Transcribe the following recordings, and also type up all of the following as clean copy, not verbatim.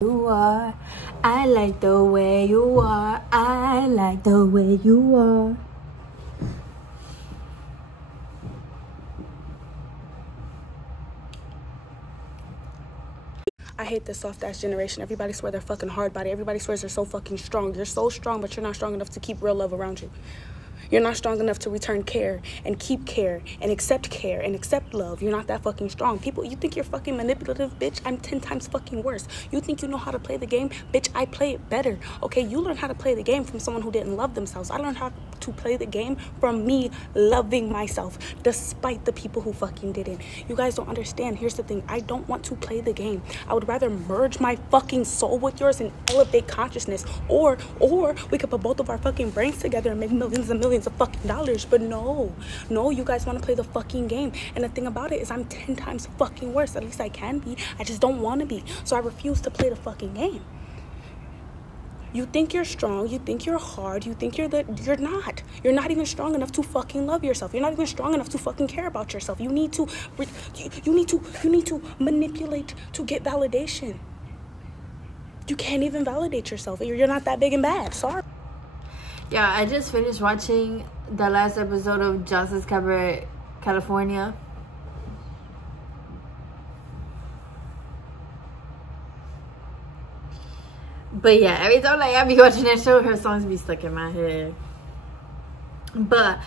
You are, I like the way you are, I like the way you are. I hate this soft ass generation. Everybody swear they're fucking hard body. Everybody swears they're so fucking strong. You're so strong, but you're not strong enough to keep real love around you. You're not strong enough to return care and keep care and accept love. You're not that fucking strong. People, you think you're fucking manipulative, bitch? I'm 10 times fucking worse. You think you know how to play the game? Bitch, I play it better. Okay, you learn how to play the game from someone who didn't love themselves. I learned how to play the game from me loving myself, despite the people who fucking didn't. You guys don't understand. Here's the thing. I don't want to play the game. I would rather merge my fucking soul with yours and elevate consciousness. Or we could put both of our fucking brains together and make millions and millions of fucking dollars. But no, you guys want to play the fucking game. And the thing about it is I'm 10 times fucking worse. At least I can be. I just don't want to be. So I refuse to play the fucking game. You think you're strong, you think you're hard, you think you're not. You're not even strong enough to fucking love yourself. You're not even strong enough to fucking care about yourself. You need to manipulate to get validation. You can't even validate yourself. You're not that big and bad. Sorry. Yeah, I just finished watching the last episode of Justice Cabaret California. But yeah, every time like I be watching that show, her songs be stuck in my head. But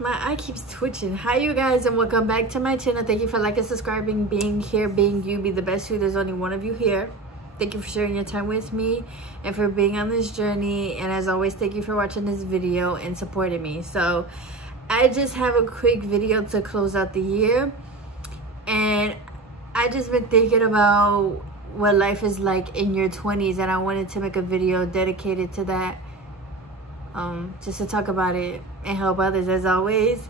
my eye keeps twitching. Hi you guys, and welcome back to my channel. Thank you for liking, subscribing, being here, being you, be the best you. There's only one of you here. Thank you for sharing your time with me and for being on this journey. And as always, thank you for watching this video and supporting me. So I just have a quick video to close out the year, and I just been thinking about what life is like in your 20s, and I wanted to make a video dedicated to that, just to talk about it and help others. As always,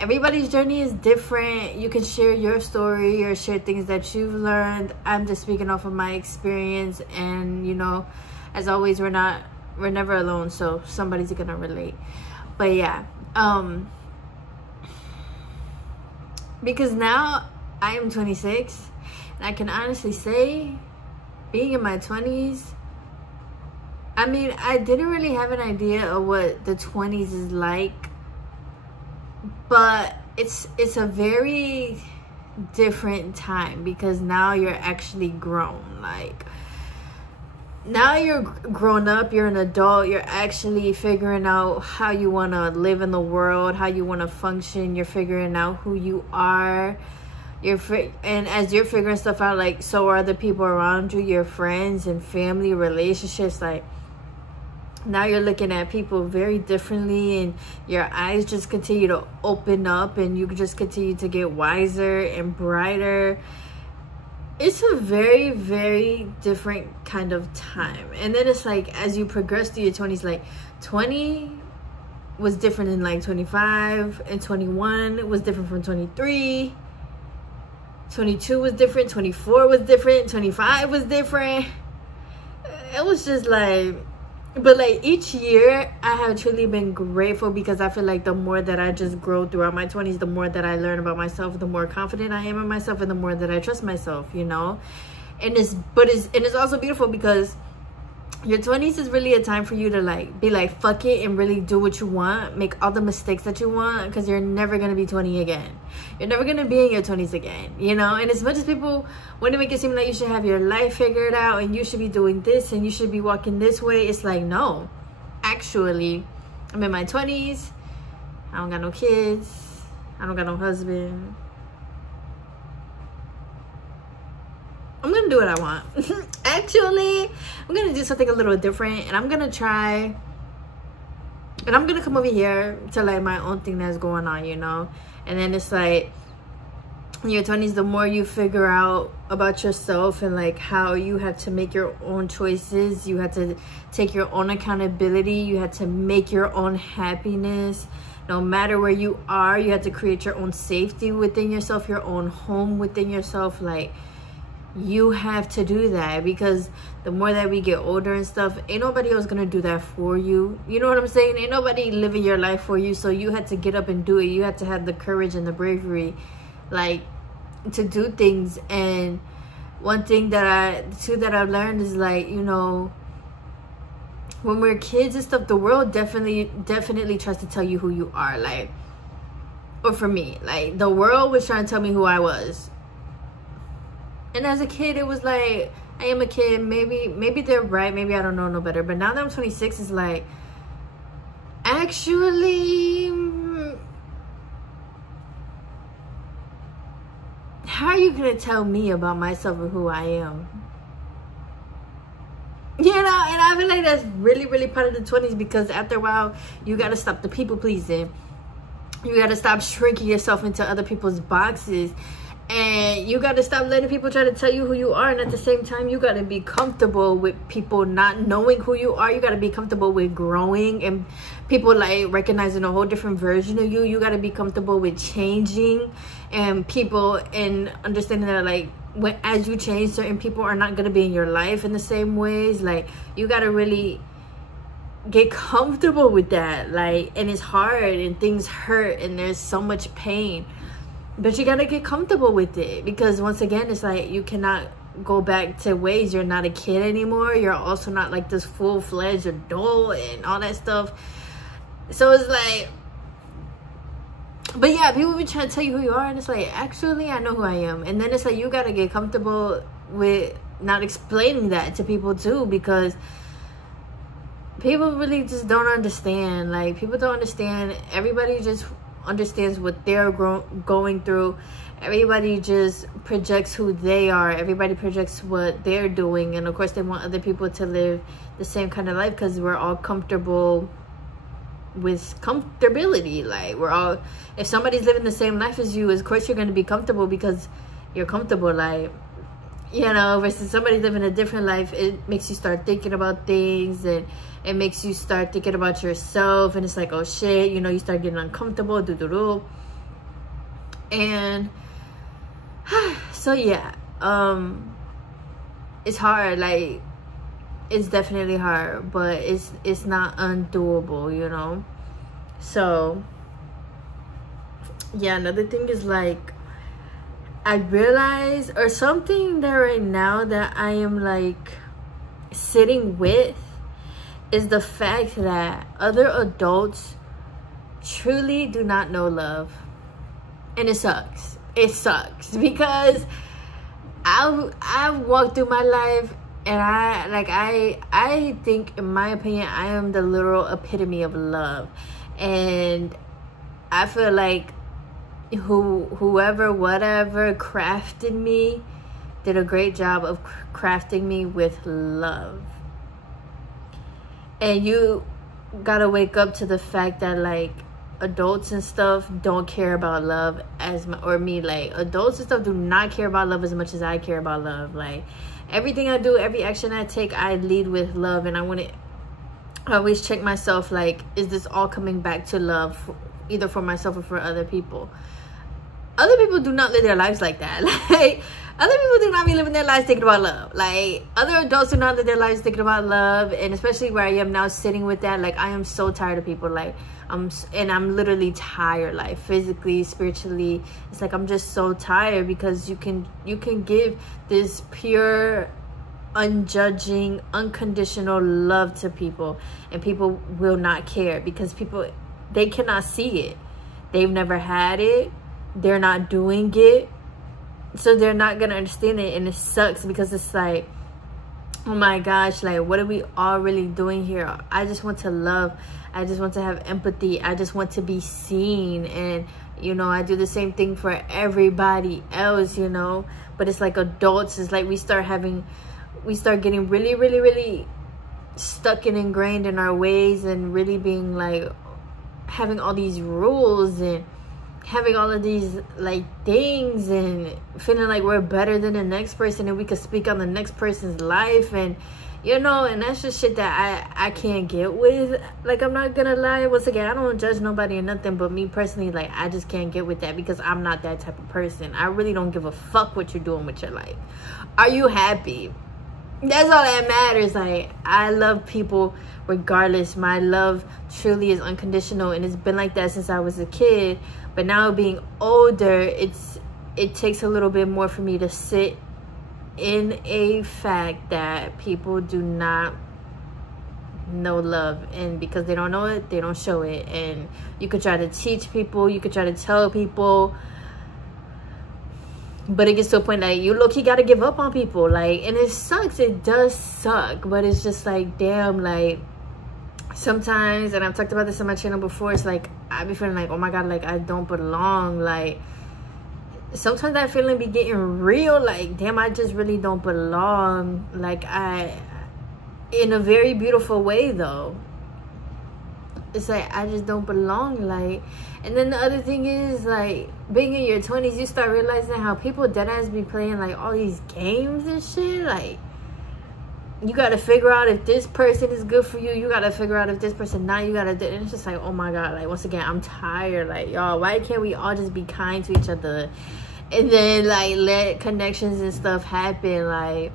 everybody's journey is different. You can share your story or share things that you've learned. I'm just speaking off of my experience, and you know, as always, we're never alone, so somebody's gonna relate. But yeah, because now I am 26, and I can honestly say, being in my 20s, I mean, I didn't really have an idea of what the 20s is like, but it's a very different time, because now you're actually grown. Like, now you're grown up, you're an adult, you're actually figuring out how you want to live in the world, how you want to function, you're figuring out who you are. And as you're figuring stuff out, like, so are the people around you, your friends and family, relationships. Like, now you're looking at people very differently, and your eyes just continue to open up, and you just continue to get wiser and brighter. It's a very, very different kind of time. And then it's like, as you progress through your 20s, like 20 was different than like 25, and 21 was different from 23. 22 was different, 24 was different, 25 was different. It was just like, but like each year I have truly been grateful, because I feel like the more that I just grow throughout my 20s, the more that I learn about myself, the more confident I am in myself, and the more that I trust myself, you know. And it's also beautiful, because your 20s is really a time for you to like be like, fuck it, and really do what you want, make all the mistakes that you want, because you're never going to be 20 again. You're never going to be in your 20s again, you know. And as much as people want to make it seem like you should have your life figured out, and you should be doing this, and you should be walking this way, it's like, no, actually, I'm in my 20s. I don't got no kids, I don't got no husband. I'm gonna do what I want. Actually, I'm gonna do something a little different, and I'm gonna try, and I'm gonna come over here to like my own thing that's going on, you know. And then it's like, in your 20s, the more you figure out about yourself and like how you have to make your own choices, you have to take your own accountability, you have to make your own happiness. No matter where you are, you have to create your own safety within yourself, your own home within yourself. Like, you have to do that, because the more that we get older and stuff, ain't nobody else gonna do that for you. You know what I'm saying? Ain't nobody living your life for you. So you had to get up and do it. You had to have the courage and the bravery, like, to do things. And one thing that I've learned is like, you know, when we're kids and stuff, the world definitely tries to tell you who you are. Like, or for me, like, the world was trying to tell me who I was. And as a kid, it was like, I am a kid. Maybe they're right. Maybe I don't know no better. But now that I'm 26, it's like, actually, how are you gonna tell me about myself and who I am? You know, and I feel like that's really part of the 20s, because after a while, you gotta stop the people pleasing. You gotta stop shrinking yourself into other people's boxes. And you got to stop letting people try to tell you who you are. And at the same time, you got to be comfortable with people not knowing who you are. You got to be comfortable with growing and people like recognizing a whole different version of you. You got to be comfortable with changing, and people and understanding that like as you change, certain people are not going to be in your life in the same ways. Like, you got to really get comfortable with that. Like, and it's hard and things hurt and there's so much pain. But you gotta get comfortable with it, because once again, it's like you cannot go back to ways. You're not a kid anymore. You're also not like this full-fledged adult and all that stuff. So it's like, but yeah, people be trying to tell you who you are, and it's like, actually, I know who I am. And then it's like, you gotta get comfortable with not explaining that to people too, because people really just don't understand. Like, people don't understand. Everybody just understands what they're going through. Everybody just projects who they are. Everybody projects what they're doing, and of course they want other people to live the same kind of life, because we're all comfortable with comfortability. Like, we're all, if somebody's living the same life as you, of course you're going to be comfortable because you're comfortable. Like, you know, versus somebody living a different life, it makes you start thinking about things, and it makes you start thinking about yourself, and it's like, oh shit, you know, you start getting uncomfortable, and so yeah, it's hard. Like, it's definitely hard, but it's not undoable, you know. So yeah, another thing is like, I realize, or something that right now that I am like sitting with, is the fact that other adults truly do not know love. And it sucks. It sucks, because I walked through my life, and I think, in my opinion, I am the literal epitome of love. And I feel like whoever, whatever crafted me did a great job of crafting me with love. And you gotta wake up to the fact that like adults and stuff don't care about love as much, or me, like adults and stuff do not care about love as much as I care about love. Like, everything I do, every action I take, I lead with love. And I always check myself, like, is this all coming back to love, either for myself or for other people? Other people do not live their lives like that. Like, other people do not be living their lives thinking about love. Like, other adults do not live their lives thinking about love. And especially where I am now, sitting with that, like, I am so tired of people. Like, I'm literally tired, like, physically, spiritually. It's like, I'm just so tired, because you can give this pure, unjudging, unconditional love to people, and people will not care, because people, they cannot see it. They've never had it. They're not doing it. So they're not gonna understand it, and it sucks, because it's like, oh my gosh, like, what are we all really doing here? I just want to love. I just want to have empathy. I just want to be seen. And, you know, I do the same thing for everybody else, you know. But it's like adults, it's like we start getting really stuck and ingrained in our ways, and really being like, having all these rules and having all of these like things, and feeling like we're better than the next person, and we could speak on the next person's life, and you know, and that's just shit that I can't get with. Like, I'm not gonna lie, once again, I don't judge nobody or nothing, but me personally, like, I just can't get with that, because I'm not that type of person. I really don't give a fuck what you're doing with your life. Are you happy? That's all that matters. Like, I love people regardless. My love truly is unconditional, and it's been like that since I was a kid. But now being older, it takes a little bit more for me to sit in a fact that people do not know love, and because they don't know it, they don't show it. And you could try to teach people, you could try to tell people, but it gets to a point that you look, you gotta give up on people. Like, and it sucks, it does suck, but it's just like, damn, like sometimes, and I've talked about this on my channel before, it's like I be feeling like, oh my god, like I don't belong. Like sometimes that feeling be getting real, like damn, I just really don't belong. Like in a very beautiful way though, it's like I just don't belong. Like, and then the other thing is, like, being in your 20s, you start realizing how people deadass be playing like all these games and shit. Like, you gotta figure out if this person is good for you, you gotta figure out if this person not. You gotta, and it's just like, oh my god, like once again, I'm tired. Like, y'all, why can't we all just be kind to each other and then like let connections and stuff happen? Like,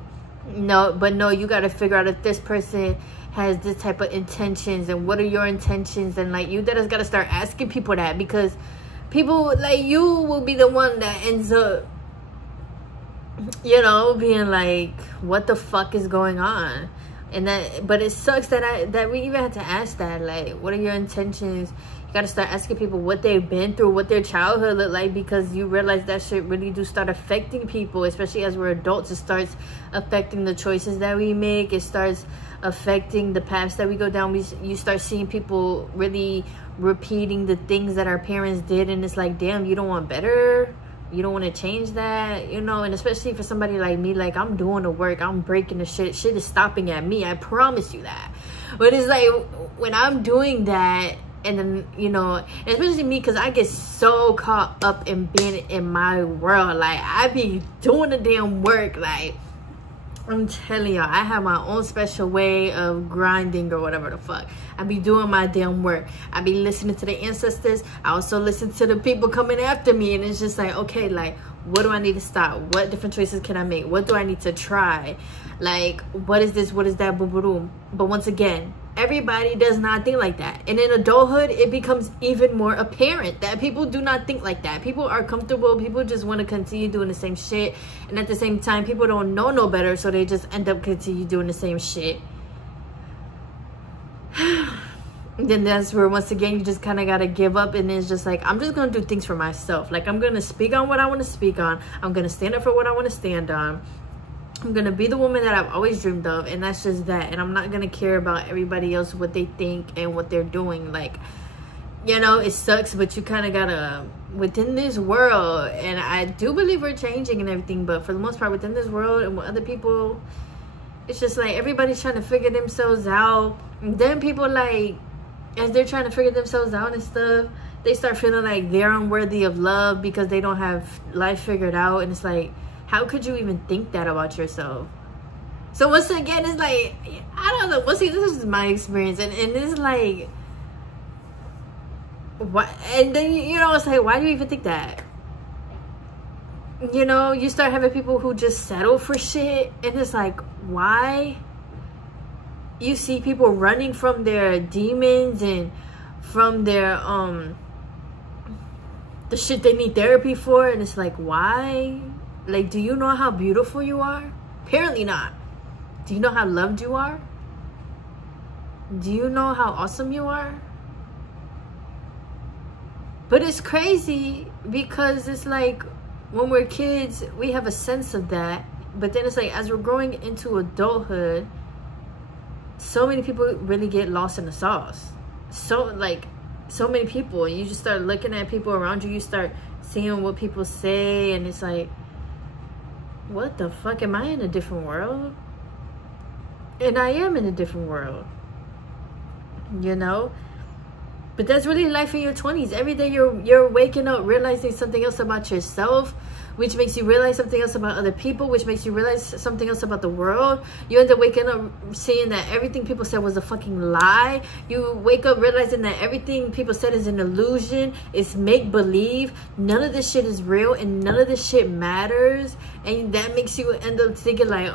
no, but no, you gotta figure out if this person has this type of intentions, and what are your intentions, and like you just gotta start asking people that, because people like you will be the one that ends up, you know, being like, what the fuck is going on? And that, but it sucks that we even have to ask that, like, what are your intentions? You gotta start asking people what they've been through, what their childhood looked like, because you realize that shit really do start affecting people, especially as we're adults. It starts affecting the choices that we make. It starts affecting the paths that we go down. You start seeing people really repeating the things that our parents did, and it's like, damn, you don't want better? You don't want to change that, you know? And especially for somebody like me, like, I'm doing the work, I'm breaking the shit is stopping at me, I promise you that. But it's like, when I'm doing that, and then, you know, especially me, because I get so caught up in being in my world, like, I be doing the damn work. Like, I'm telling y'all, I have my own special way of grinding or whatever the fuck. I be doing my damn work. I be listening to the ancestors. I also listen to the people coming after me. And it's just like, okay, like, what do I need to stop? What different choices can I make? What do I need to try? Like, what is this? What is that? Boom, boom, boom. But once again, everybody does not think like that. And in adulthood, it becomes even more apparent that people do not think like that. People are comfortable. People just want to continue doing the same shit. And at the same time, people don't know no better, so they just end up continue doing the same shit. And then that's where, once again, you just kind of got to give up. And it's just like, I'm just going to do things for myself. Like, I'm going to speak on what I want to speak on. I'm going to stand up for what I want to stand on. I'm gonna be the woman that I've always dreamed of, and that's just that. And I'm not gonna care about everybody else, what they think and what they're doing. Like, you know, it sucks, but you kind of gotta, within this world, and I do believe we're changing and everything, but for the most part, within this world and with other people, it's just like everybody's trying to figure themselves out. And then people, like, as they're trying to figure themselves out and stuff, they start feeling like they're unworthy of love because they don't have life figured out. And it's like, how could you even think that about yourself? So once again, it's like, I don't know. Well, see, this is my experience. And it's like, what? And then, you know, it's like, why do you even think that? You know, you start having people who just settle for shit. And it's like, why? You see people running from their demons and from their, the shit they need therapy for. And it's like, why? Like, do you know how beautiful you are? Apparently not. Do you know how loved you are? Do you know how awesome you are? But it's crazy because it's like, when we're kids, we have a sense of that. But then it's like, as we're growing into adulthood, so many people really get lost in the sauce. So, like, so many people. And you just start looking at people around you. You start seeing what people say. And it's like, what the fuck? Am I in a different world? And I am in a different world, you know? But that's really life in your 20s. Every day you're waking up realizing something else about yourself, which makes you realize something else about other people, which makes you realize something else about the world. You end up waking up seeing that everything people said was a fucking lie. You wake up realizing that everything people said is an illusion, it's make-believe. None of this shit is real, and none of this shit matters. And that makes you end up thinking like,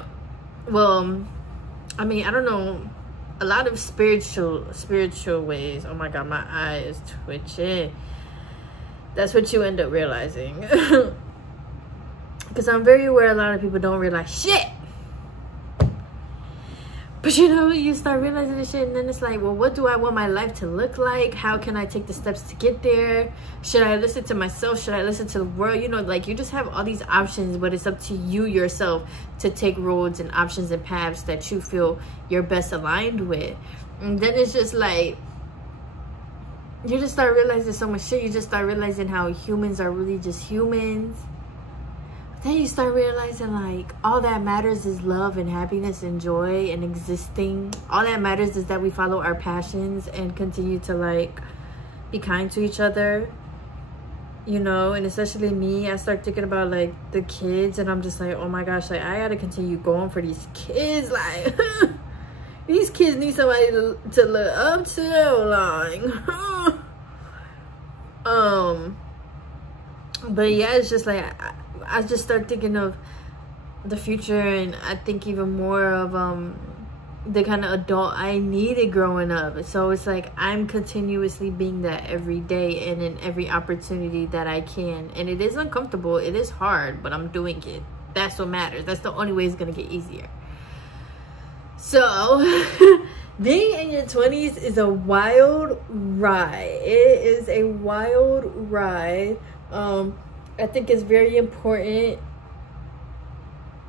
well, I mean, I don't know, a lot of spiritual ways. Oh my god, my eye is twitching. That's what you end up realizing. because I'm very aware a lot of people don't realize shit. But you know, you start realizing this shit, and then it's like, well, what do I want my life to look like? How can I take the steps to get there? Should I listen to myself? Should I listen to the world? You know, like, you just have all these options, but it's up to you yourself to take roads and options and paths that you feel you're best aligned with. And then it's just like, you just start realizing so much shit. You just start realizing how humans are really just humans. Then you start realizing, like, all that matters is love and happiness and joy and existing. All that matters is that we follow our passions and continue to, like, be kind to each other, you know. And especially me, I start thinking about, like, the kids, and I'm just like, oh my gosh, like, I gotta continue going for these kids. Like, these kids need somebody to look up to, like. But yeah, it's just like, I just start thinking of the future, and I think even more of the kind of adult I needed growing up. So it's like, I'm continuously being that every day and in every opportunity that I can. And it is uncomfortable, it is hard, but I'm doing it. That's what matters. That's the only way it's gonna get easier. So being in your 20s is a wild ride. It is a wild ride. I think it's very important,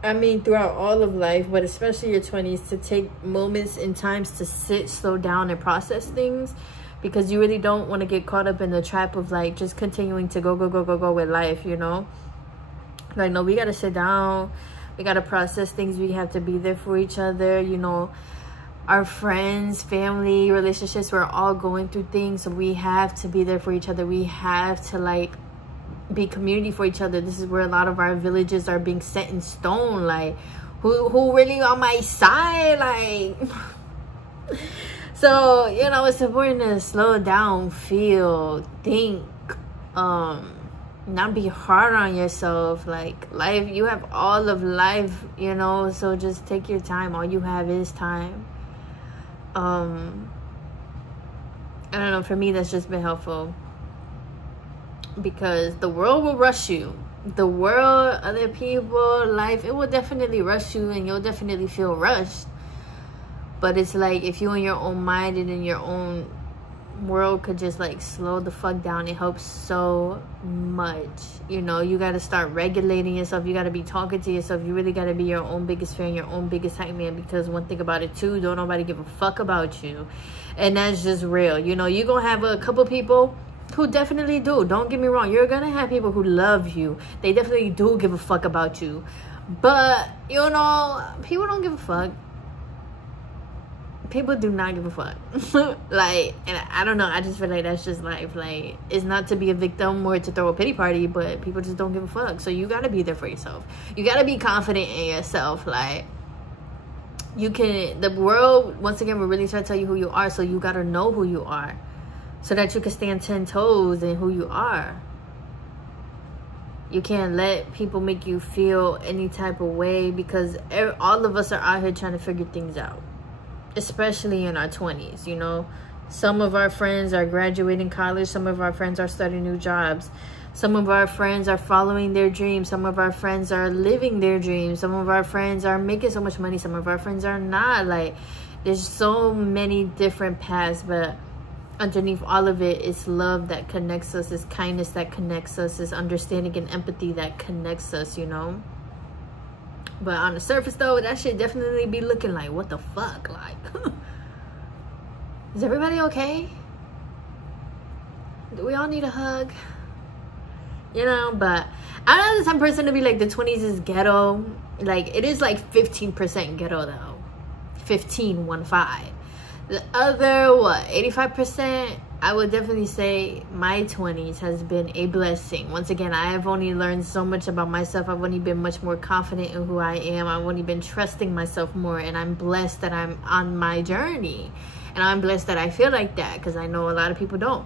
I mean, throughout all of life, but especially your 20s, to take moments and times to sit, slow down, and process things, because you really don't want to get caught up in the trap of, like, just continuing to go with life, you know? Like, no, we got to sit down, we got to process things, we have to be there for each other, you know? Our friends, family, relationships, we're all going through things, so we have to be there for each other. We have to, like, be community for each other. This is where a lot of our villages are being set in stone. Like, who really on my side? Like, so, you know, it's important to slow down, feel, think, not be hard on yourself. Like, life, you have all of life, you know, so just take your time. All you have is time. I don't know, for me, that's just been helpful, because the world will rush you. The world, other people, life, it will definitely rush you, and you'll definitely feel rushed. But it's like, if you in your own mind and in your own world could just, like, slow the fuck down, it helps so much. You know, you got to start regulating yourself. You got to be talking to yourself. You really got to be your own biggest fan, your own biggest hype man, because one thing about it too, don't nobody give a fuck about you. And that's just real. You know, you're gonna have a couple people who definitely do. Don't get me wrong. You're gonna have people who love you. They definitely do give a fuck about you. But, you know, people don't give a fuck. People do not give a fuck. Like, and I don't know, I just feel like that's just life. Like, it's not to be a victim or to throw a pity party, but people just don't give a fuck. So you gotta be there for yourself. You gotta be confident in yourself. Like, you can, the world, once again, will really try to tell you who you are. So you gotta know who you are, so that you can stand 10 toes in who you are. You can't let people make you feel any type of way, because all of us are out here trying to figure things out, especially in our 20s, you know. Some of our friends are graduating college. Some of our friends are starting new jobs. Some of our friends are following their dreams. Some of our friends are living their dreams. Some of our friends are making so much money. Some of our friends are not. Like, there's so many different paths, but underneath all of it is love that connects us, is kindness that connects us, is understanding and empathy that connects us, you know. But on the surface though, that should definitely be looking like, what the fuck? Like, is everybody okay? Do we all need a hug? You know, but I'm not the type of person to be like, the 20s is ghetto. Like, it is like 15% ghetto though. 15. The other, what, 85%? I would definitely say my 20s has been a blessing. Once again, I have only learned so much about myself. I've only been much more confident in who I am. I've only been trusting myself more, and I'm blessed that I'm on my journey. And I'm blessed that I feel like that, because I know a lot of people don't.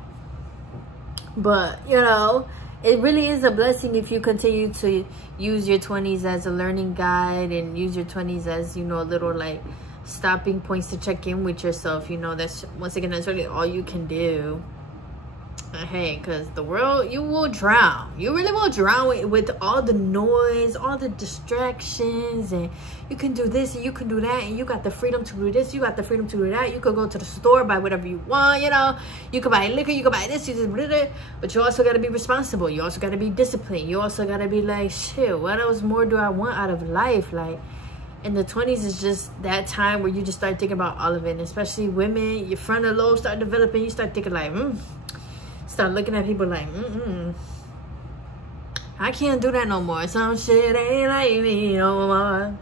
But, you know, it really is a blessing if you continue to use your 20s as a learning guide, and use your 20s as, you know, a little, like, stopping points to check in with yourself. You know, that's, once again, that's really all you can do. Hey, because the world, you will drown. You really will drown with all the noise, all the distractions, and you can do this and you can do that, and you got the freedom to do this, you got the freedom to do that. You could go to the store, buy whatever you want, you know. You could buy liquor, you could buy this, you just blah, blah, but you also got to be responsible. You also got to be disciplined. You also got to be like, shit, what else more do I want out of life? Like, in the 20s is just that time where you just start thinking about all of it, and especially women, your frontal lobe start developing. You start thinking like, start looking at people like, I can't do that no more. Some shit ain't like me no more.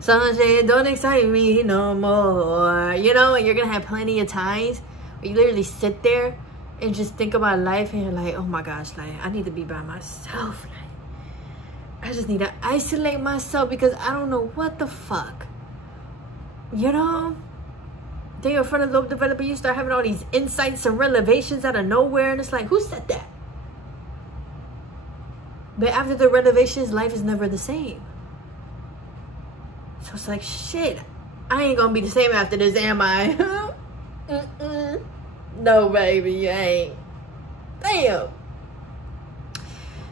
Some shit don't excite me no more. You know, and you're gonna have plenty of times where you literally sit there and just think about life, and you're like, oh my gosh, like, I need to be by myself. Like, I just need to isolate myself because I don't know what the fuck. You know? Then your frontal lobe developer, you start having all these insights and revelations out of nowhere, and it's like, who said that? But after the revelations, life is never the same. So it's like, shit, I ain't gonna be the same after this, am I? No, baby, you ain't. Damn.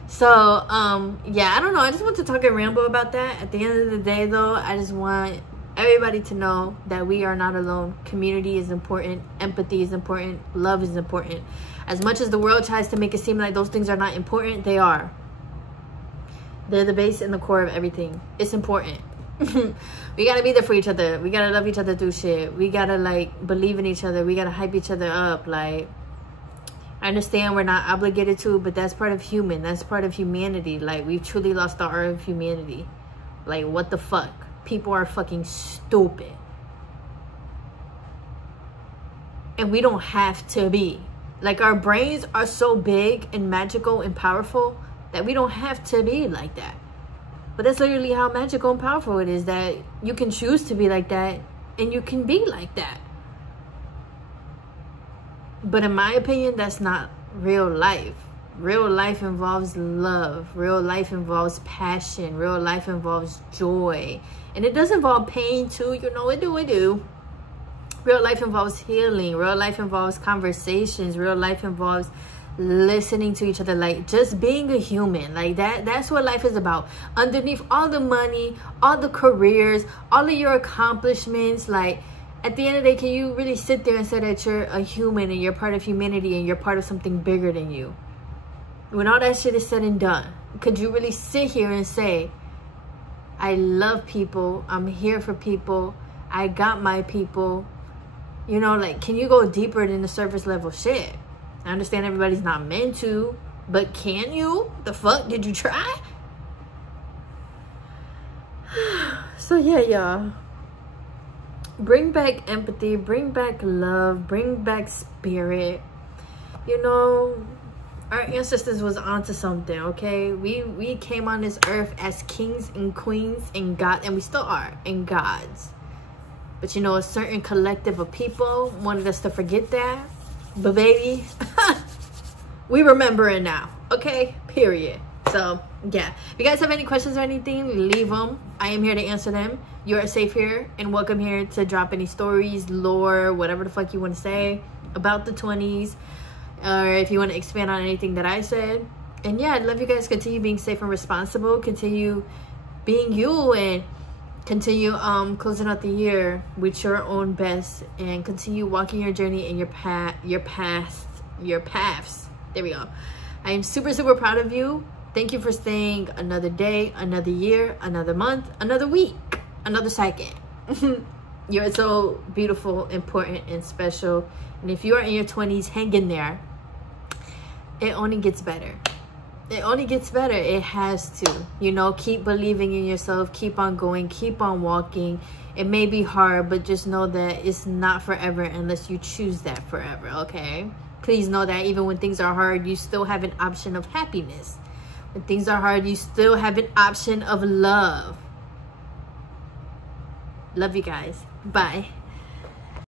So, yeah, I don't know. I just want to talk and ramble about that. At the end of the day, though, I just want everybody to know that we are not alone. Community is important. Empathy is important. Love is important. As much as the world tries to make it seem like those things are not important, they are. They're the base and the core of everything. It's important. We gotta be there for each other. We gotta love each other through shit. We gotta, like, believe in each other. We gotta hype each other up. Like, I understand we're not obligated to, but that's part of human. That's part of humanity. Like, we've truly lost the art of humanity. Like, what the fuck? People are fucking stupid. And we don't have to be. Like, our brains are so big and magical and powerful that we don't have to be like that. But that's literally how magical and powerful it is, that you can choose to be like that and you can be like that. But in my opinion, that's not real life. Real life involves love. Real life involves passion. Real life involves joy. And it does involve pain too. You know, it do. Real life involves healing. Real life involves conversations. Real life involves listening to each other. Like, just being a human. Like, that's what life is about. Underneath all the money, all the careers, all of your accomplishments, like, at the end of the day, can you really sit there and say that you're a human and you're part of humanity and you're part of something bigger than you? When all that shit is said and done, could you really sit here and say, I love people, I'm here for people, I got my people? You know, like, can you go deeper than the surface level shit? I understand everybody's not meant to, but can you? The fuck? Did you try? So yeah, y'all. Bring back empathy, bring back love, bring back spirit. You know, our ancestors was onto something, okay? We came on this earth as kings and queens and God, and we still are, and gods. But you know, a certain collective of people wanted us to forget that. But baby, we remember it now, okay? Period. So yeah, if you guys have any questions or anything, leave them. I am here to answer them. You are safe here and welcome here to drop any stories, lore, whatever the fuck you want to say about the 20s, or if you want to expand on anything that I said. And yeah, I'd love you guys. Continue being safe and responsible, continue being you, and continue closing out the year with your own best, and continue walking your journey and your paths. There we go. I am super proud of you. Thank you for staying another day, another year, another month, another week, another second. You're so beautiful, important, and special. And if you are in your 20s, hang in there. It only gets better. It only gets better. It has to. You know, keep believing in yourself. Keep on going. Keep on walking. It may be hard, but just know that it's not forever unless you choose that forever, okay? Please know that even when things are hard, you still have an option of happiness. When things are hard, you still have an option of love. Love you guys. Bye.